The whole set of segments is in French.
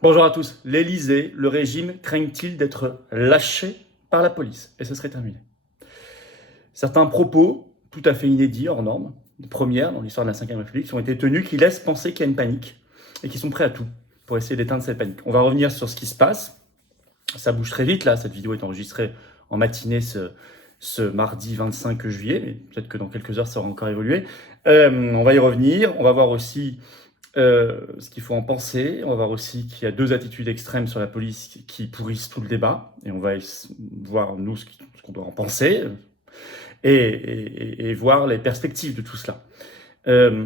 Bonjour à tous. L'Élysée, le régime craignent-ils d'être lâchés par la police? Et ce serait terminé. Certains propos, tout à fait inédits, hors normes, de première dans l'histoire de la Ve République, ont été tenus qui laissent penser qu'il y a une panique et qui sont prêts à tout pour essayer d'éteindre cette panique. On va revenir sur ce qui se passe. Ça bouge très vite là. Cette vidéo est enregistrée en matinée ce mardi 25 juillet, mais peut-être que dans quelques heures ça aura encore évolué. On va y revenir. On va voir aussi ce qu'il faut en penser. On va voir aussi qu'il y a deux attitudes extrêmes sur la police qui pourrissent tout le débat. Et on va voir, nous, ce qu'on doit en penser et voir les perspectives de tout cela. Ce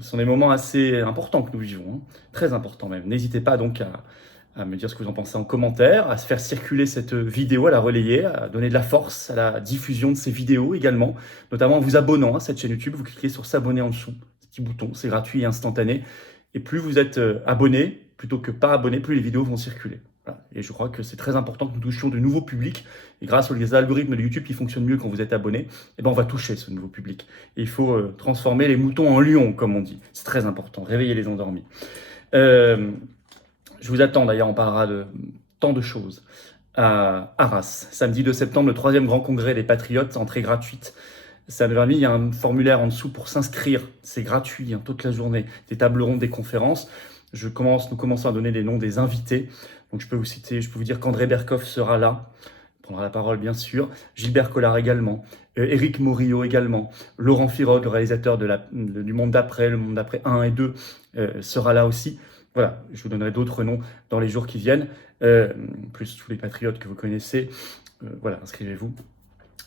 sont des moments assez importants que nous vivons, hein, très importants même. N'hésitez pas donc à me dire ce que vous en pensez en commentaire, à se faire circuler cette vidéo, à la relayer, à donner de la force à la diffusion de ces vidéos également, notamment en vous abonnant à cette chaîne YouTube. Vous cliquez sur s'abonner en dessous, ce petit bouton, c'est gratuit et instantané. Et plus vous êtes abonné, plutôt que pas abonné, plus les vidéos vont circuler. Voilà. Et je crois que c'est très important que nous touchions de nouveaux publics. Et grâce aux algorithmes de YouTube qui fonctionnent mieux quand vous êtes abonné, eh ben on va toucher ce nouveau public. Et il faut transformer les moutons en lions, comme on dit. C'est très important. Réveiller les endormis. Je vous attends d'ailleurs, on parlera de tant de choses à Arras. Samedi 2 septembre, le 3e grand congrès des Patriotes, entrée gratuite. Ça m'a mis, il y a un formulaire en dessous pour s'inscrire. C'est gratuit, hein, toute la journée. Des tables rondes, des conférences. Nous commençons à donner les noms des invités. Donc je peux vous dire qu'André Berkoff sera là. Il prendra la parole, bien sûr. Gilbert Collard également. Éric Morillo également. Laurent Firod, le réalisateur du Monde d'après, le Monde d'après 1 et 2, sera là aussi. Voilà, je vous donnerai d'autres noms dans les jours qui viennent, plus tous les patriotes que vous connaissez. Voilà, inscrivez-vous.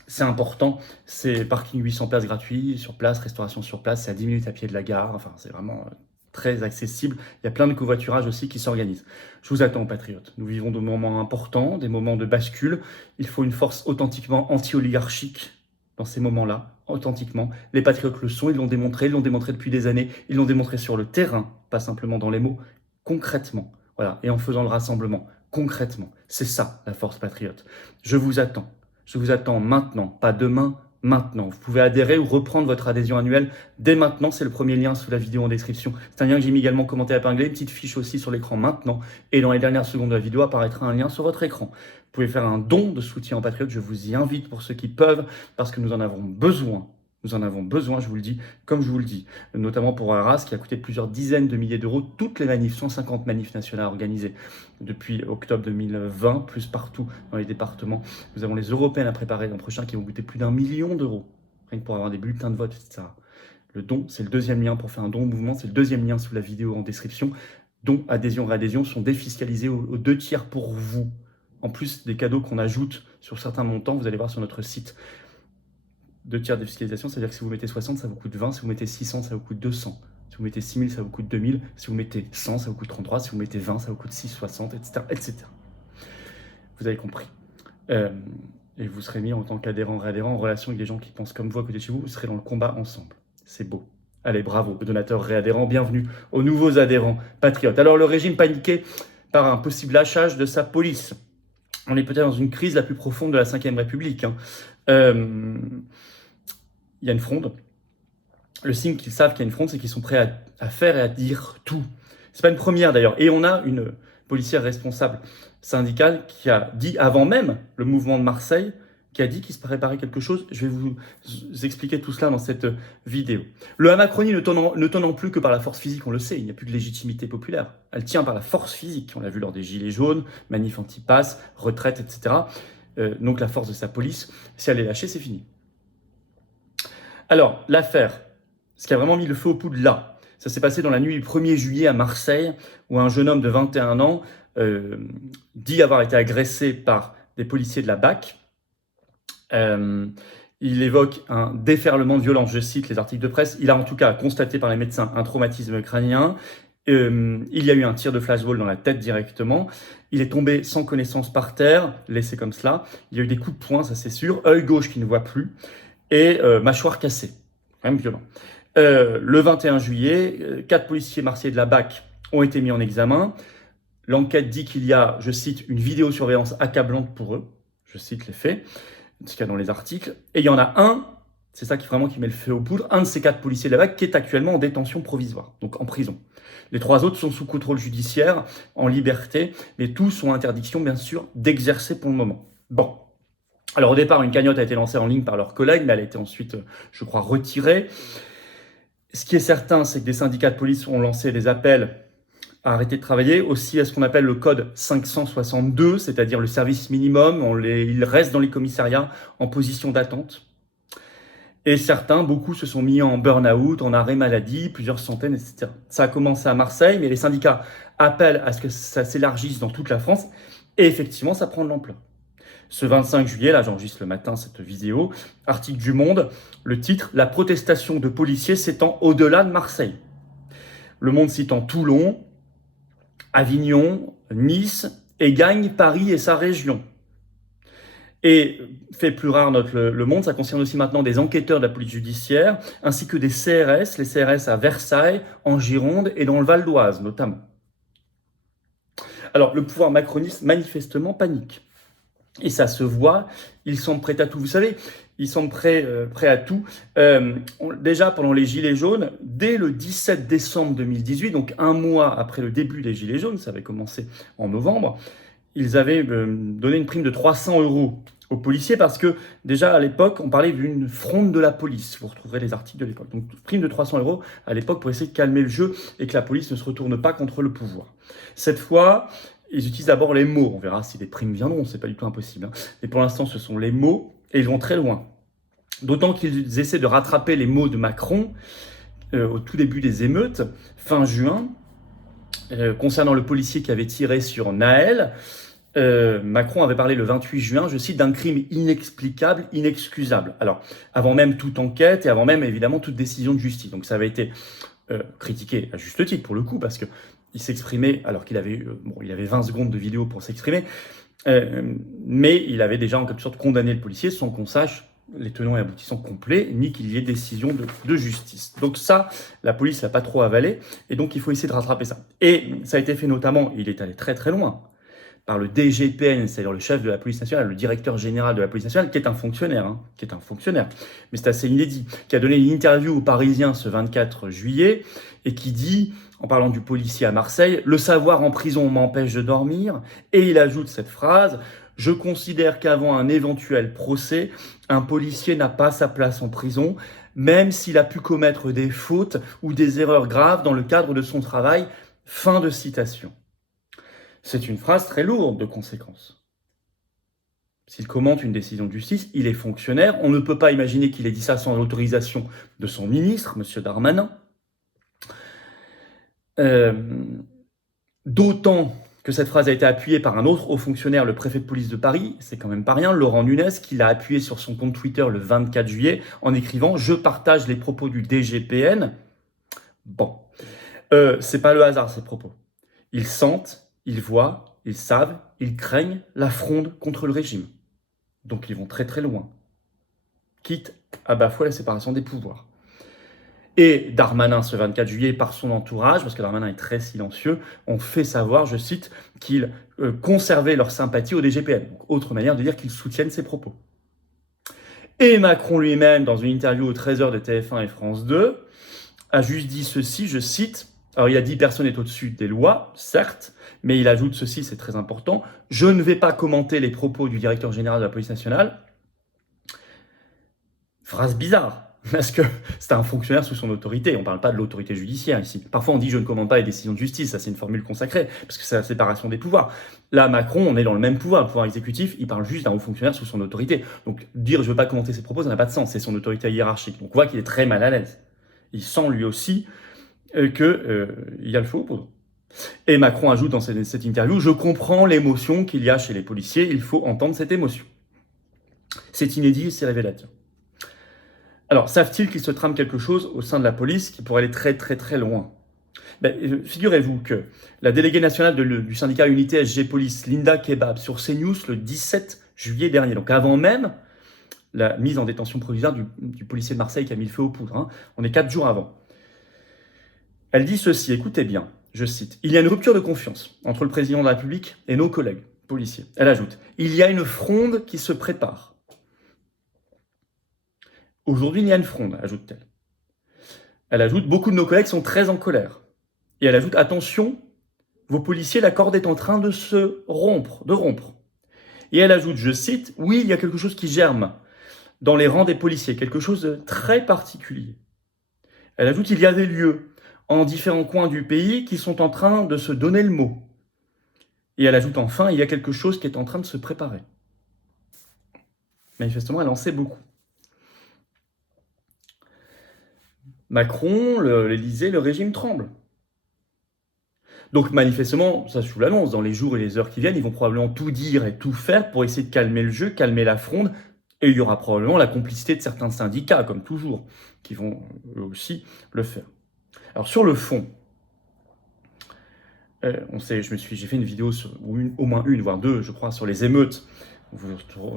C'est important, c'est parking 800 places gratuit, sur place, restauration sur place, c'est à 10 minutes à pied de la gare, enfin c'est vraiment très accessible. Il y a plein de covoiturages aussi qui s'organisent. Je vous attends, patriotes. Nous vivons de moments importants, des moments de bascule. Il faut une force authentiquement anti-oligarchique dans ces moments-là, authentiquement. Les patriotes le sont, ils l'ont démontré depuis des années, ils l'ont démontré sur le terrain, pas simplement dans les mots, concrètement. Voilà, et en faisant le rassemblement, concrètement. C'est ça, la force patriote. Je vous attends. Je vous attends maintenant, pas demain, maintenant. Vous pouvez adhérer ou reprendre votre adhésion annuelle dès maintenant. C'est le premier lien sous la vidéo en description. C'est un lien que j'ai mis également commenté épinglé, une petite fiche aussi sur l'écran maintenant. Et dans les dernières secondes de la vidéo apparaîtra un lien sur votre écran. Vous pouvez faire un don de soutien aux patriotes. Je vous y invite pour ceux qui peuvent, parce que nous en avons besoin. Nous en avons besoin, je vous le dis, comme je vous le dis, notamment pour Arras, qui a coûté plusieurs dizaines de milliers d'euros, toutes les manifs, 150 manifs nationales organisées depuis octobre 2020, plus partout dans les départements. Nous avons les européennes à préparer l'an prochain qui vont coûter plus d'1 million d'euros, rien que pour avoir des bulletins de vote, etc. Le don, c'est le deuxième lien pour faire un don au mouvement, c'est le deuxième lien sous la vidéo en description. Dons, adhésion, réadhésion sont défiscalisés aux 2 tiers pour vous. En plus des cadeaux qu'on ajoute sur certains montants, vous allez voir sur notre site. 2 tiers de défiscalisation, c'est-à-dire que si vous mettez 60, ça vous coûte 20, si vous mettez 600, ça vous coûte 200. Si vous mettez 6000, ça vous coûte 2000, si vous mettez 100, ça vous coûte 33, si vous mettez 20, ça vous coûte 660, etc. etc. Vous avez compris. Et vous serez mis en tant qu'adhérent, réadhérent, en relation avec des gens qui pensent comme vous à côté de chez vous, vous serez dans le combat ensemble. C'est beau. Allez, bravo, donateurs, réadhérents, bienvenue aux nouveaux adhérents patriotes. Alors, le régime paniqué par un possible lâchage de sa police. On est peut-être dans une crise la plus profonde de la Ve République. Hein. Il y a une fronde. Le signe qu'ils savent qu'il y a une fronde, c'est qu'ils sont prêts à faire et à dire tout. C'est pas une première d'ailleurs. Et on a une policière responsable syndicale qui a dit, avant même le mouvement de Marseille, qui a dit qu'il se préparait quelque chose. Je vais vous expliquer tout cela dans cette vidéo. Le Macronie ne tenant plus que par la force physique, on le sait, il n'y a plus de légitimité populaire. Elle tient par la force physique, on l'a vu lors des Gilets jaunes, manif anti-pass, retraite, etc. Donc la force de sa police, si elle est lâchée, c'est fini. Alors, l'affaire, ce qui a vraiment mis le feu aux poudres là, ça s'est passé dans la nuit du 1er juillet à Marseille, où un jeune homme de 21 ans dit avoir été agressé par des policiers de la BAC. Il évoque un déferlement de violence, je cite les articles de presse. Il a en tout cas constaté par les médecins un traumatisme crânien. Il y a eu un tir de flashball dans la tête directement. Il est tombé sans connaissance par terre, laissé comme cela. Il y a eu des coups de poing, ça c'est sûr. Œil gauche qui ne voit plus. Et mâchoire cassée. Quand même violent. Le 21 juillet, 4 policiers marseillais de la BAC ont été mis en examen. L'enquête dit qu'il y a, je cite, une vidéosurveillance accablante pour eux. Je cite les faits, en tout cas dans les articles. Et il y en a un, C'est ça qui vraiment qui met le feu aux poudres. Un de ces 4 policiers là-bas qui est actuellement en détention provisoire, donc en prison. Les 3 autres sont sous contrôle judiciaire, en liberté, mais tous ont interdiction, bien sûr, d'exercer pour le moment. Bon. Alors au départ, une cagnotte a été lancée en ligne par leurs collègues, mais elle a été ensuite, je crois, retirée. Ce qui est certain, c'est que des syndicats de police ont lancé des appels à arrêter de travailler, aussi à ce qu'on appelle le code 562, c'est-à-dire le service minimum. Ils restent dans les commissariats en position d'attente. Et certains, beaucoup, se sont mis en burn-out, en arrêt maladie, plusieurs centaines, etc. Ça a commencé à Marseille, mais les syndicats appellent à ce que ça s'élargisse dans toute la France. Et effectivement, ça prend de l'ampleur. Ce 25 juillet, là j'enregistre le matin cette vidéo, article du Monde, le titre « La protestation de policiers s'étend au-delà de Marseille ». Le Monde citant Toulon, Avignon, Nice, et gagne Paris et sa région. Et fait plus rare le Monde, ça concerne aussi maintenant des enquêteurs de la police judiciaire, ainsi que des CRS, les CRS à Versailles, en Gironde et dans le Val d'Oise notamment. Alors le pouvoir macroniste manifestement panique. Et ça se voit, ils sont prêts à tout. Vous savez, ils sont prêts à tout. Déjà, pendant les Gilets jaunes, dès le 17 décembre 2018, donc un mois après le début des Gilets jaunes, ça avait commencé en novembre, ils avaient donné une prime de 300 € aux policiers parce que déjà à l'époque, on parlait d'une fronde de la police. Vous retrouverez les articles de l'époque. Donc prime de 300 € à l'époque pour essayer de calmer le jeu et que la police ne se retourne pas contre le pouvoir. Cette fois, ils utilisent d'abord les mots. On verra si des primes viendront, c'est pas du tout impossible. Hein. Mais pour l'instant, ce sont les mots et ils vont très loin. D'autant qu'ils essaient de rattraper les mots de Macron au tout début des émeutes, fin juin, concernant le policier qui avait tiré sur Naël. Macron avait parlé le 28 juin, je cite, d'un crime inexplicable, inexcusable. Alors, avant même toute enquête et avant même, évidemment, toute décision de justice. Donc ça avait été critiqué à juste titre, pour le coup, parce qu'il s'exprimait, alors qu'il avait, il avait 20 secondes de vidéo pour s'exprimer, mais il avait déjà en quelque sorte condamné le policier sans qu'on sache les tenants et aboutissants complets, ni qu'il y ait décision de justice. Donc ça, la police l'a pas trop avalé, et donc il faut essayer de rattraper ça. Et ça a été fait notamment, il est allé très très loin, par le DGPN, c'est-à-dire le chef de la police nationale, le directeur général de la police nationale, qui est un fonctionnaire, mais c'est assez inédit, qui a donné une interview aux Parisiens ce 24 juillet, et qui dit, en parlant du policier à Marseille, « Le savoir en prison m'empêche de dormir », et il ajoute cette phrase, « Je considère qu'avant un éventuel procès, un policier n'a pas sa place en prison, même s'il a pu commettre des fautes ou des erreurs graves dans le cadre de son travail. » Fin de citation. C'est une phrase très lourde de conséquences. S'il commente une décision de justice, il est fonctionnaire. On ne peut pas imaginer qu'il ait dit ça sans l'autorisation de son ministre, M. Darmanin. D'autant que cette phrase a été appuyée par un autre haut fonctionnaire, le préfet de police de Paris, c'est quand même pas rien, Laurent Nunez, qui l'a appuyé sur son compte Twitter le 24 juillet en écrivant « Je partage les propos du DGPN ». Bon, c'est pas le hasard ces propos. Ils sentent, ils voient, ils savent, ils craignent la fronde contre le régime. Donc ils vont très très loin, quitte à bafouer la séparation des pouvoirs. Et Darmanin, ce 24 juillet, par son entourage, parce que Darmanin est très silencieux, ont fait savoir, je cite, qu'ils conservaient leur sympathie au DGPN. Donc, autre manière de dire qu'ils soutiennent ses propos. Et Macron lui-même, dans une interview aux 13h de TF1 et France 2, a juste dit ceci, je cite, alors il a dit « Personne n'est au-dessus des lois », certes, mais il ajoute ceci, c'est très important, « Je ne vais pas commenter les propos du directeur général de la police nationale ». Phrase bizarre, parce que c'est un fonctionnaire sous son autorité, on ne parle pas de l'autorité judiciaire ici. Parfois on dit « je ne commente pas les décisions de justice », ça c'est une formule consacrée, parce que c'est la séparation des pouvoirs. Là, Macron, on est dans le même pouvoir, le pouvoir exécutif, il parle juste d'un haut fonctionnaire sous son autorité. Donc dire « je ne veux pas commenter ses propos », ça n'a pas de sens, c'est son autorité hiérarchique. Donc on voit qu'il est très mal à l'aise. Il sent lui aussi qu'il y a le feu aux poudres. Et Macron ajoute dans cette interview « Je comprends l'émotion qu'il y a chez les policiers, il faut entendre cette émotion ». C'est inédit et c'est révélateur. Alors, savent-ils qu'il se trame quelque chose au sein de la police qui pourrait aller très très très loin ? Figurez-vous que la déléguée nationale du syndicat Unité SG Police, Linda Kebab, sur CNews le 17 juillet dernier, donc avant même la mise en détention provisoire du policier de Marseille qui a mis le feu aux poudres, hein, on est 4 jours avant. Elle dit ceci, écoutez bien, je cite, « Il y a une rupture de confiance entre le président de la République et nos collègues policiers. » Elle ajoute, « Il y a une fronde qui se prépare. » Aujourd'hui, il y a une fronde, ajoute-t-elle. Elle ajoute, beaucoup de nos collègues sont très en colère. Et elle ajoute, attention, vos policiers, la corde est en train de se rompre, Et elle ajoute, je cite, oui, il y a quelque chose qui germe dans les rangs des policiers, quelque chose de très particulier. Elle ajoute, il y a des lieux en différents coins du pays qui sont en train de se donner le mot. Et elle ajoute enfin, il y a quelque chose qui est en train de se préparer. Manifestement, elle en sait beaucoup. Macron, l'Élysée, le régime tremble. Donc manifestement, ça je vous l'annonce, dans les jours et les heures qui viennent, ils vont probablement tout dire et tout faire pour essayer de calmer le jeu, calmer la fronde, et il y aura probablement la complicité de certains syndicats, comme toujours, qui vont eux aussi le faire. Alors sur le fond, j'ai fait une vidéo, au moins une, voire deux, je crois, sur les émeutes.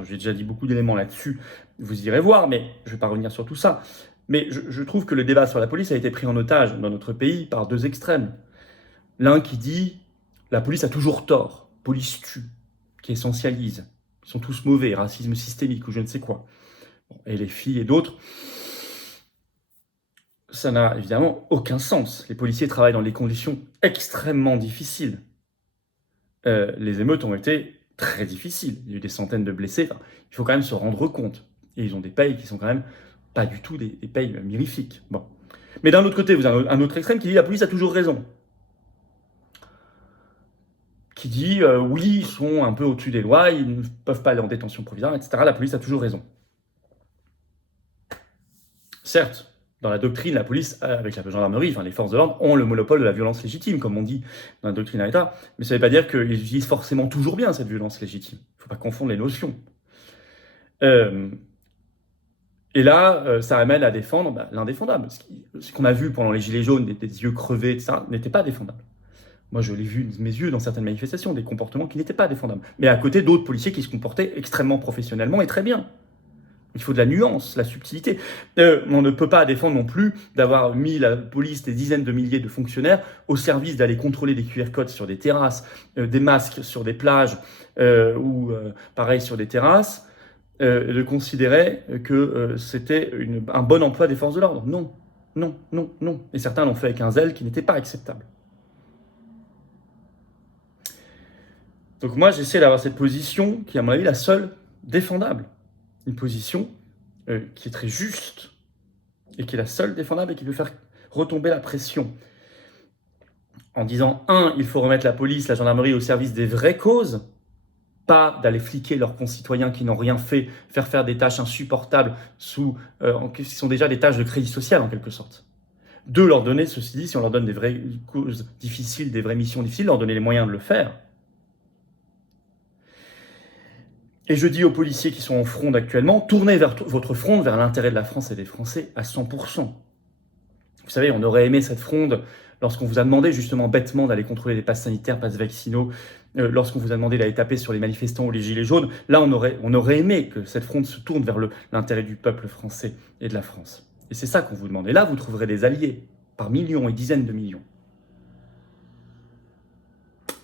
J'ai déjà dit beaucoup d'éléments là-dessus, vous irez voir, mais je ne vais pas revenir sur tout ça. Mais je trouve que le débat sur la police a été pris en otage dans notre pays par deux extrêmes. L'un qui dit la police a toujours tort, police tue, qui essentialise, ils sont tous mauvais, racisme systémique ou je ne sais quoi. Et les filles et d'autres, ça n'a évidemment aucun sens. Les policiers travaillent dans des conditions extrêmement difficiles. Les émeutes ont été très difficiles. Il y a eu des centaines de blessés. Enfin, il faut quand même se rendre compte. Et ils ont des payes qui sont quand même pas du tout des payes mirifiques. Bon. Mais d'un autre côté, vous avez un autre extrême qui dit la police a toujours raison. Qui dit oui, ils sont un peu au-dessus des lois, ils ne peuvent pas aller en détention provisoire, etc. La police a toujours raison. Certes, dans la doctrine, la police, avec la gendarmerie, enfin les forces de l'ordre, ont le monopole de la violence légitime, comme on dit dans la doctrine à l'État, mais ça ne veut pas dire qu'ils utilisent forcément toujours bien cette violence légitime. Il ne faut pas confondre les notions. Et là, ça amène à défendre l'indéfendable. Ce qu'on a vu pendant les Gilets jaunes, des yeux crevés, etc., n'était pas défendable. Moi, je l'ai vu de mes yeux dans certaines manifestations, des comportements qui n'étaient pas défendables. Mais à côté, d'autres policiers qui se comportaient extrêmement professionnellement et très bien. Il faut de la nuance, la subtilité. On ne peut pas défendre non plus d'avoir mis la police, des dizaines de milliers de fonctionnaires, au service d'aller contrôler des QR codes sur des terrasses, des masques sur des plages, ou pareil sur des terrasses, de considérer que c'était un bon emploi des forces de l'ordre. Non, non, non, non. Et certains l'ont fait avec un zèle qui n'était pas acceptable. Donc moi, j'essaie d'avoir cette position qui est, à mon avis, la seule défendable. Une position qui est très juste et qui est la seule défendable et qui peut faire retomber la pression. En disant, il faut remettre la police, la gendarmerie au service des vraies causes, pas d'aller fliquer leurs concitoyens qui n'ont rien fait, faire des tâches insupportables qui sont déjà des tâches de crédit social en quelque sorte. Deux, leur donner, ceci dit, si on leur donne des vraies causes difficiles, des vraies missions difficiles, leur donner les moyens de le faire. Et je dis aux policiers qui sont en fronde actuellement, tournez votre fronde vers l'intérêt de la France et des Français à 100%. Vous savez, on aurait aimé cette fronde lorsqu'on vous a demandé justement bêtement d'aller contrôler les passes sanitaires, passes vaccinaux, lorsqu'on vous a demandé d'aller taper sur les manifestants ou les gilets jaunes. Là, on aurait aimé que cette fronde se tourne vers l'intérêt du peuple français et de la France. Et c'est ça qu'on vous demande. Et là, vous trouverez des alliés par millions et dizaines de millions.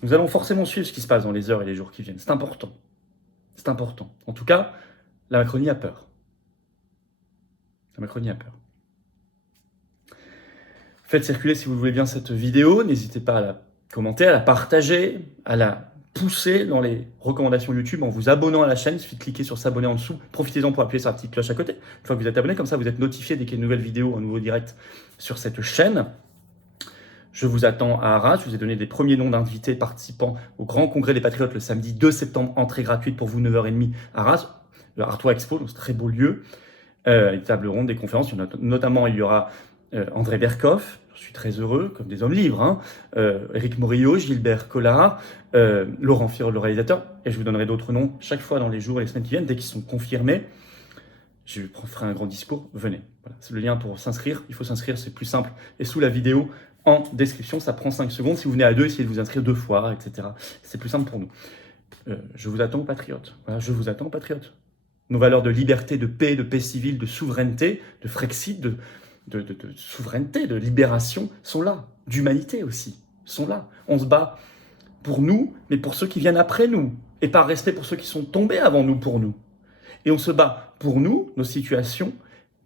Nous allons forcément suivre ce qui se passe dans les heures et les jours qui viennent. C'est important. C'est important. En tout cas, la Macronie a peur. La Macronie a peur. Faites circuler, si vous le voulez bien, cette vidéo. N'hésitez pas à la commenter, à la partager, à la pousser dans les recommandations YouTube en vous abonnant à la chaîne. Il suffit de cliquer sur s'abonner en dessous. Profitez-en pour appuyer sur la petite cloche à côté. Une fois que vous êtes abonné, comme ça, vous êtes notifié dès qu'il y a une nouvelle vidéo, un nouveau direct sur cette chaîne. Je vous attends à Arras. Je vous ai donné des premiers noms d'invités participants au Grand Congrès des Patriotes le samedi 2 septembre. Entrée gratuite pour vous, 9h30 à Arras. Le Artois Expo, donc c'est un très beau lieu. Une table ronde, des conférences. Notamment, il y aura André Berkoff. Je suis très heureux, comme des hommes libres. Éric Morillo, Gilbert Collard, Laurent Firot, le réalisateur. Et je vous donnerai d'autres noms chaque fois dans les jours et les semaines qui viennent. Dès qu'ils sont confirmés, je ferai un grand discours. Venez. Voilà, c'est le lien pour s'inscrire. Il faut s'inscrire, c'est plus simple. Et sous la vidéo, en description, ça prend 5 secondes. Si vous venez à deux, essayez de vous inscrire 2 fois, etc. C'est plus simple pour nous. Je vous attends, patriotes. Voilà, je vous attends, patriotes. Nos valeurs de liberté, de paix civile, de souveraineté, de Frexit, de souveraineté, de libération sont là. D'humanité aussi, sont là. On se bat pour nous, mais pour ceux qui viennent après nous. Et par respect pour ceux qui sont tombés avant nous pour nous. Et on se bat pour nous, nos situations,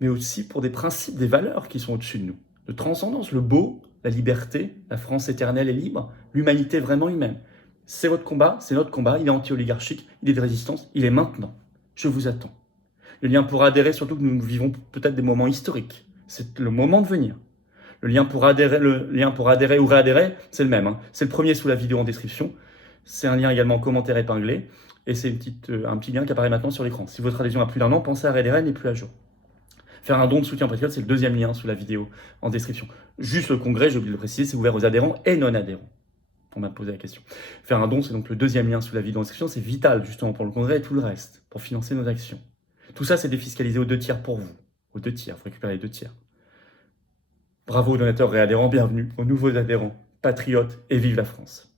mais aussi pour des principes, des valeurs qui sont au-dessus de nous, de transcendance, le beau, la liberté, la France éternelle et libre, l'humanité vraiment humaine. C'est votre combat, c'est notre combat, il est anti-oligarchique, il est de résistance, il est maintenant. Je vous attends. Le lien pour adhérer, surtout que nous vivons peut-être des moments historiques. C'est le moment de venir. Le lien pour adhérer ou réadhérer, c'est le même, hein. C'est le premier sous la vidéo en description. C'est un lien également en commentaire épinglé. Et c'est un petit lien qui apparaît maintenant sur l'écran. Si votre adhésion a plus d'1 an, pensez à réadhérer, elle n'est plus à jour. Faire un don de soutien patriote, c'est le deuxième lien sous la vidéo en description. Juste le congrès, j'ai oublié de le préciser, c'est ouvert aux adhérents et non-adhérents. On m'a posé la question. Faire un don, c'est donc le deuxième lien sous la vidéo en description. C'est vital justement pour le congrès et tout le reste, pour financer nos actions. Tout ça, c'est défiscalisé aux 2 tiers pour vous. Aux 2 tiers, il faut récupérer les 2 tiers. Bravo aux donateurs et adhérents, bienvenue aux nouveaux adhérents, patriotes et vive la France.